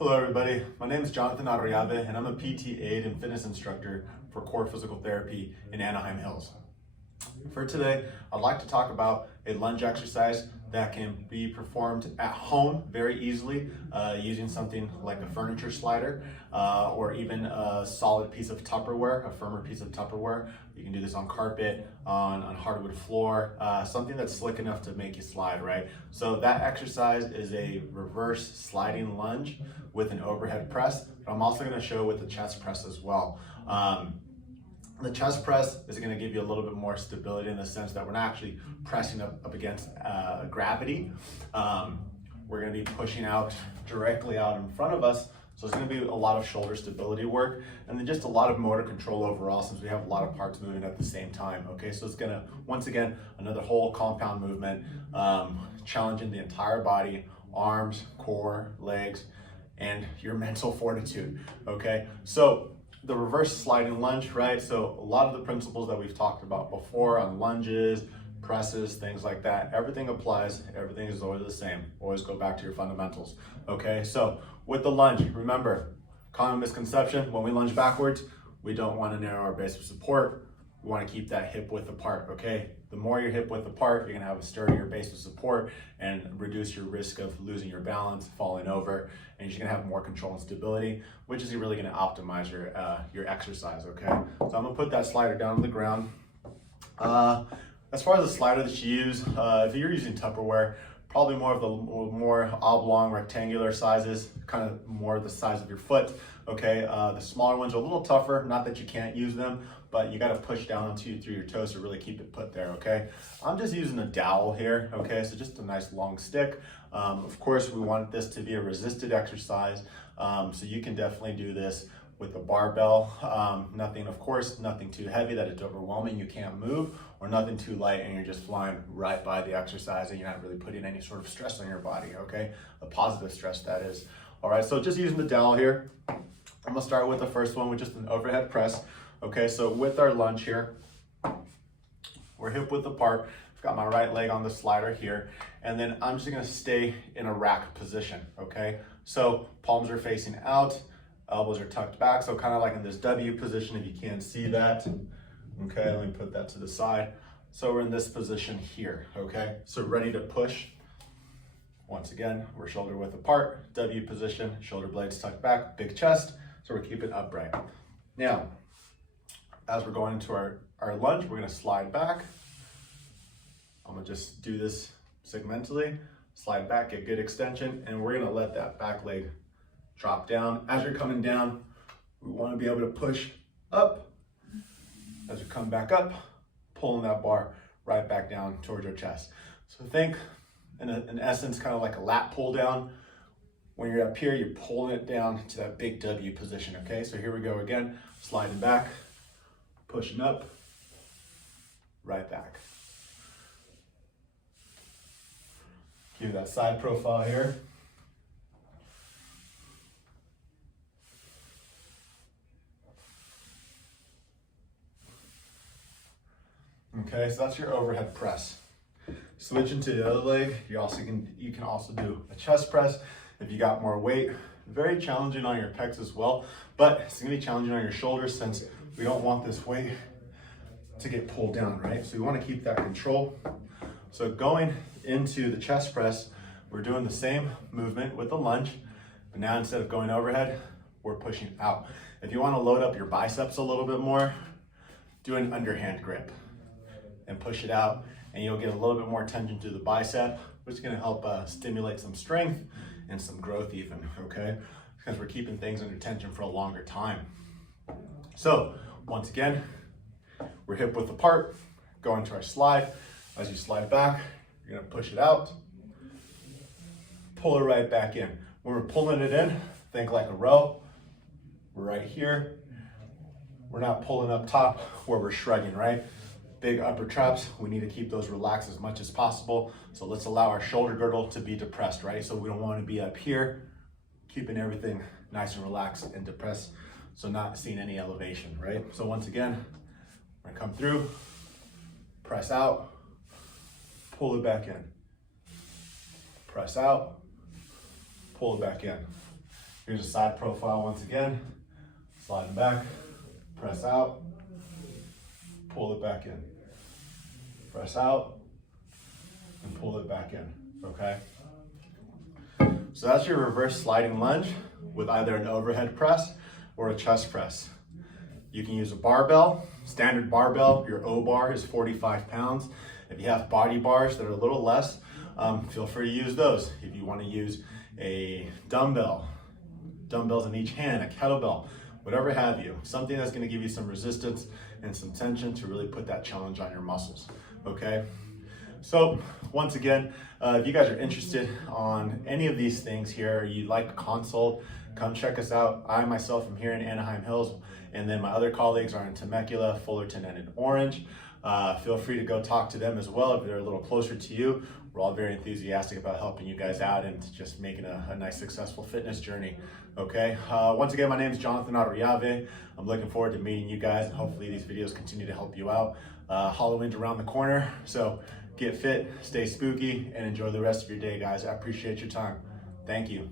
Hello everybody, my name is Jonathan Arriabe and I'm a PT aid and fitness instructor for Core Physical Therapy in Anaheim Hills. For today, I'd like to talk about a lunge exercise that can be performed at home very easily using something like a furniture slider or even a solid piece of Tupperware, a firmer piece of Tupperware. You can do this on carpet, on hardwood floor, something that's slick enough to make you slide, right? So that exercise is a reverse sliding lunge with an overhead press. But I'm also going to show with the chest press as well. The chest press is going to give you a little bit more stability in the sense that we're not actually pressing up against gravity. We're going to be pushing out directly out in front of us. So it's going to be a lot of shoulder stability work and then just a lot of motor control overall since we have a lot of parts moving at the same time. Okay, so it's going to, once again, another whole compound movement, challenging the entire body, arms, core, legs, and your mental fortitude. Okay, so the reverse sliding lunge, right? So a lot of the principles that we've talked about before on lunges, presses, things like that, everything applies, everything is always the same. Always go back to your fundamentals, okay? So with the lunge, remember, common misconception, when we lunge backwards, we don't want to narrow our base of support. We want to keep that hip width apart, okay? The more your hip width apart, you're going to have a sturdier base of support and reduce your risk of losing your balance, falling over, and you're going to have more control and stability, which is really going to optimize your exercise, okay? So I'm going to put that slider down on the ground. As far as the slider that you use, if you're using Tupperware, probably more of the more oblong rectangular sizes, kind of more the size of your foot, okay? The smaller ones are a little tougher, not that you can't use them, but you got to push down through your toes to really keep it put there, okay? I'm just using a dowel here, okay? So just a nice long stick. Of course, we want this to be a resisted exercise, so you can definitely do this with a barbell. Nothing too heavy that it's overwhelming, you can't move, or nothing too light and you're just flying right by the exercise and you're not really putting any sort of stress on your body, okay? A positive stress, that is. All right, so just using the dowel here. I'm gonna start with the first one with just an overhead press. Okay, so with our lunge here, we're hip width apart. I've got my right leg on the slider here, and then I'm just gonna stay in a rack position, okay? So palms are facing out, elbows are tucked back, so kind of like in this W position, if you can't see that. Okay, let me put that to the side. So we're in this position here, okay? So ready to push. Once again, we're shoulder width apart, W position, shoulder blades tucked back, big chest, so we're keeping upright. Now, as we're going into our lunge, we're gonna slide back. I'm gonna just do this segmentally, slide back, get good extension, and we're gonna let that back leg drop down. As you're coming down, we wanna be able to push up. As we come back up, pulling that bar right back down towards your chest. So think, in essence, kind of like a lat pull down. When you're up here, you're pulling it down to that big W position, okay? So here we go again, sliding back, pushing up, right back. Give you that side profile here. Okay, so that's your overhead press. Switching to the other leg, you can also do a chest press if you got more weight. Very challenging on your pecs as well, but it's gonna be challenging on your shoulders since we don't want this weight to get pulled down, right? So we wanna keep that control. So going into the chest press, we're doing the same movement with the lunge, but now instead of going overhead, we're pushing out. If you wanna load up your biceps a little bit more, do an underhand grip and push it out, and you'll get a little bit more tension to the bicep, which is gonna help stimulate some strength and some growth even, okay? Because we're keeping things under tension for a longer time. So once again, we're hip width apart, go into our slide. As you slide back, you're gonna push it out, pull it right back in. When we're pulling it in, think like a row. We're right here. We're not pulling up top where we're shrugging, right? Big upper traps, we need to keep those relaxed as much as possible. So let's allow our shoulder girdle to be depressed, right? So we don't want to be up here, keeping everything nice and relaxed and depressed, so not seeing any elevation, right? So once again, we're gonna come through, press out, pull it back in. Press out, pull it back in. here's a side profile once again. Sliding back, press out, pull it back in. Press out, and pull it back in, okay? So that's your reverse sliding lunge with either an overhead press or a chest press. You can use a barbell, standard barbell. Your O bar is 45 pounds. If you have body bars that are a little less, feel free to use those. If you want to use a dumbbell, dumbbells in each hand, a kettlebell, whatever have you, something that's going to give you some resistance and some tension to really put that challenge on your muscles, okay? So once again, if you guys are interested on any of these things here, or you'd like a consult, come check us out. I myself am here in Anaheim Hills, and then my other colleagues are in Temecula, Fullerton, and in Orange. Feel free to go talk to them as well if they're a little closer to you. We're all very enthusiastic about helping you guys out and just making a nice, successful fitness journey, okay? Once again, my name is Jonathan Arriave. I'm looking forward to meeting you guys, and hopefully these videos continue to help you out. Halloween's around the corner, so get fit, stay spooky, and enjoy the rest of your day, guys. I appreciate your time. Thank you.